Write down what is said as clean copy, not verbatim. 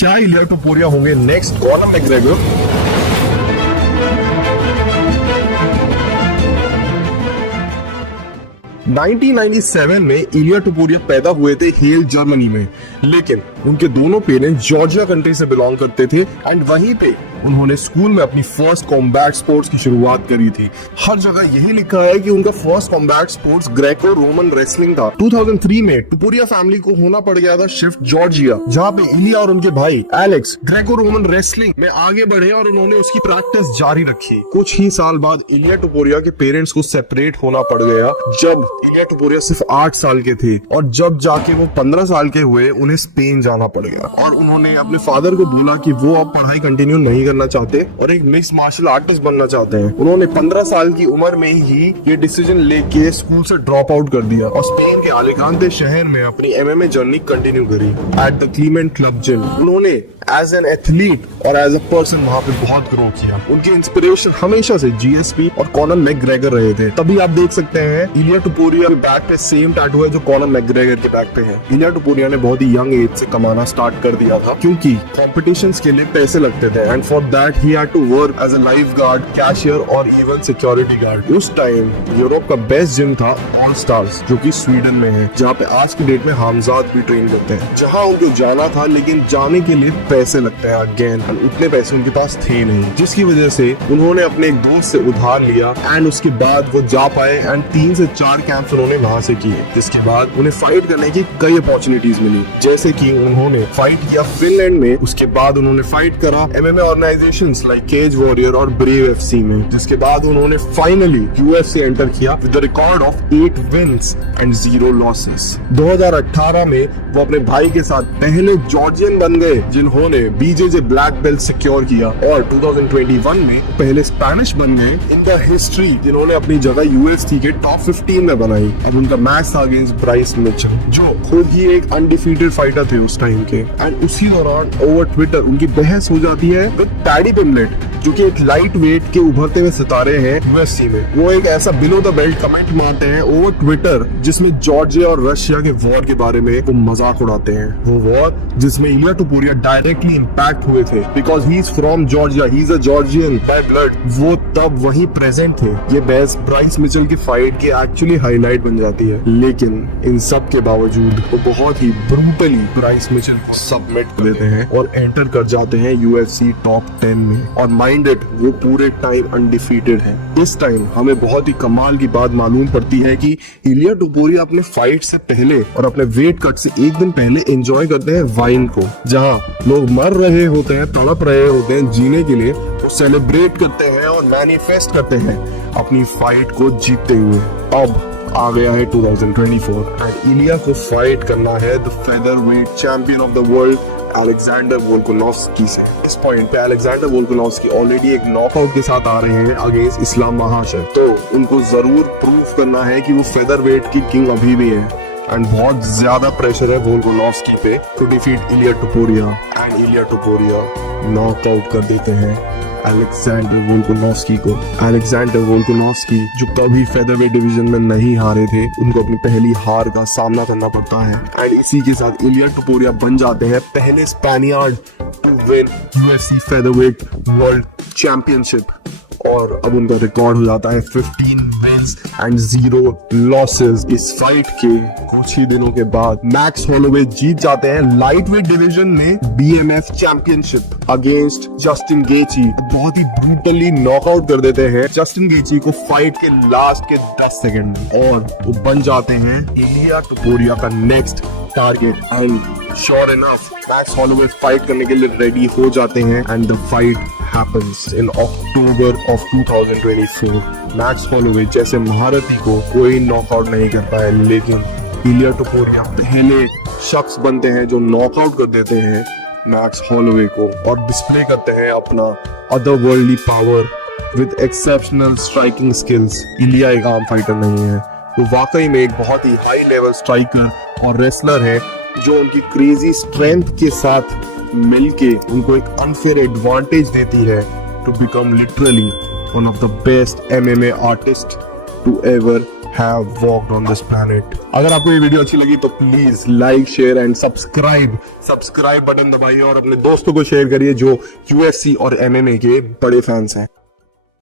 क्या इलिया टोपुरिया होंगे next Conor McGregor? (1997) में इलिया टोपुरिया पैदा हुए थे हेल जर्मनी में, लेकिन उनके दोनों पेरेंट्स जॉर्जिया कंट्री से बिलोंग करते थे एंड वहीं पे उन्होंने स्कूल में अपनी फर्स्ट कॉम्बैट स्पोर्ट्स की शुरुआत करी थी। हर जगह यही लिखा है कि उनका first combat sports Greco Roman wrestling था। 2003 में टोपुरिया फैमिली को होना पड़ गया था शिफ्ट जॉर्जिया, जहाँ पे इलिया और उनके भाई एलेक्स ग्रेको रोमन रेसलिंग में आगे बढ़े और उन्होंने उसकी प्रैक्टिस जारी रखी। कुछ ही साल बाद इलिया टोपुरिया के पेरेंट्स को सेपरेट होना पड़ गया जब इलिया टोपुरिया सिर्फ 8 साल के थे, और जब जाके वो 15 साल के हुए उन्हें स्पेन जाना पड़ गया और उन्होंने अपने फादर को बोला कि वो अब पढ़ाई कंटिन्यू नहीं करना चाहते और एक मिक्स मार्शल आर्टिस्ट बनना चाहते हैं। उन्होंने 15 साल की उम्र में ही ये डिसीजन लेके स्कूल से ड्रॉप आउट कर दिया और स्पेन के अलिकांते शहर में अपनी एमएमए जर्नी कंटिन्यू करी at the Clement club gym. उन्होंने एज एन एथलीट और एज अ पर्सन वहाँ पे बहुत ग्रो किया। उनकी इंस्पिरेशन हमेशा से जीएसपी और कॉनर मैकग्रेगर रहे थे। तभी आप देख सकते हैं इलिया टोपुरिया के बैक पे सेम टैटू है जो कॉनर मैकग्रेगर के बैक पे है। इलिया टोपुरिया ने बहुत ही यंग एज से कमाना स्टार्ट कर दिया था क्योंकि कॉम्पिटिशंस के लिए पैसे लगते थे and for that he had to work as a life guard, cashier और इवन सिक्योरिटी गार्ड। उस टाइम यूरोप का बेस्ट जिम था ऑल स्टार्स, जो कि स्वीडन में है, जहाँ पे आज की डेट में हमजाद भी ट्रेन करते हैं, जहाँ उनको जाना था लेकिन जाने के लिए पैसे लगते हैं अगेन, उतने पैसे उनके पास थे नहीं, जिसकी वजह से उन्होंने अपने एक दोस्त से उधार लिया एंड उसके बाद वो जा पाए एंड 3 से 4 कैंप्स उन्होंने वहां से किए, जिसके बाद उन्हें फाइट करने की कई अपॉर्चुनिटीज मिली। जैसे कि उन्होंने फाइट किया फिनलैंड में, उसके बाद उन्होंने फाइट करा MMA organisations like cage warrior और ब्रेव एफसी में, जिसके बाद उन्होंने फाइनली यूएफसी एंटर किया with the record of 8 wins and 0 losses. 2018 में वो अपने भाई के साथ पहले जॉर्जियन बन गए जिन्होंने बीजेजे ब्लैक बेल्ट सिक्योर किया, और 2021 में पहले स्पेनिश बन गए इनका हिस्ट्री जिन्होंने अपनी जगह यूएफसी के टॉप 15 में बनाई। अब उनका मैच था अगेंस्ट ब्राइस मिचेल, जो खुद ही एक अनडिफीटेड फाइटर थे उस टाइम के। एंड उसी दौरान ओवर ट्विटर उनकी बहस हो जाती है विद पैडी पिमलेट, जो कि एक लाइट वेट के उभरते हुए सितारे हैं यूएफसी में। वो एक ऐसा बिलो द बेल्ट कमेंट मारते हैं ओवर ट्विटर जिसमें जॉर्जिया और रशिया के वॉर के बारे में वो मजाक उड़ाते हैं। वो वॉर जिसमें इलिया टोपुरिया डायरेक्टली इंपैक्ट हुए थे because he is from Georgia, he is a Georgian by blood, वो तब वहीं प्रेजेंट थे। ये बहस ब्राइस मिचेल की फाइट की एक्चुअली हाईलाइट बन जाती है, लेकिन इन सब के बावजूद वो बहुत ही ब्रूटली ब्राइस मिचेल को सबमिट कर देते हैं और एंटर कर जाते हैं यूएफसी टॉप 10 में, और माइंडेड वो पूरे टाइम अनडिफीटेड है। इस टाइम हमें बहुत ही कमाल की बात मालूम पड़ती है कि इलिया टोपुरिया अपने फाइट से पहले और अपने वेट कट से एक दिन पहले एंजॉय करते हैं वाइन को, जहां लोग मर रहे होते हैं, तड़प रहे होते हैं जीने के लिए, वो सेलिब्रेट करते हैं और मैनिफेस्ट करते हैं अपनी फाइट को जीतते हुए। अब आ गया है 2024 एंड इलिया को फाइट करना है the featherweight champion of the world Alexander Volkanovski से। इस पॉइंट पे अलेक्जेंडर वोल्कानोव्स्की ऑलरेडी एक नॉकआउट के साथ आ रहे हैं अगेंस्ट इस्लाम महाशय, तो उनको जरूर प्रूव करना है कि वो फेदरवेट की किंग अभी भी है एंड बहुत ज्यादा प्रेशर है वोल्कानोव्स्की पे to defeat Iliya टोपुरिया, and Iliya टोपुरिया knockout कर देते हैं अलेक्जेंडर वोल्कानोव्स्की को। अलेक्जेंडर वोल्कानोव्स्की जो कभी फेदरवेट डिवीजन में नहीं हारे थे, उनको अपनी पहली हार का सामना करना पड़ता है एंड इसी के साथ इलिया टोपुरिया बन जाते हैं पहले Spaniard to win UFC featherweight world championship, और अब उनका रिकॉर्ड हो जाता है 15 विंस एंड 0 लॉसेस। इस फाइट के कुछ ही दिनों के बाद मैक्स होलोवे जीत जाते हैं लाइट वेट डिवीजन में बीएमएफ चैंपियनशिप अगेंस्ट जस्टिन गेची। बहुत ही ब्रूटली नॉकआउट कर देते हैं जस्टिन गेची को फाइट के लास्ट के 10 सेकंड में, और वो बन जाते हैं इलिया टोपुरिया का next target. And sure enough max Holloway fight करने के लिए रेडी हो जाते हैं and the fight happens in October of 2024. Max Holloway जैसे महारथी को कोई नॉकआउट नहीं करता है, लेकिन इलिया टोपुरिया पहले शख्स बनते हैं जो नॉकआउट कर देते हैं मैक्स होलोवे को और डिस्प्ले करते हैं अपना otherworldly power with exceptional striking skills. Ilia एक आम फाइटर नहीं है, वो वाकई में एक बहुत ही हाई लेवल स्ट्राइकर और रेसलर है जो उनकी क्रेजी स्ट्रेंथ के साथ मिलके उनको एक अनफेयर एडवांटेज देती है to become literally one of the best MMA artist to ever have walked on this planet. अगर आपको ये वीडियो अच्छी लगी तो please like share and subscribe button दबाइए और अपने दोस्तों को शेयर करिए जो यूएफसी और एमएमए के बड़े फैंस हैं।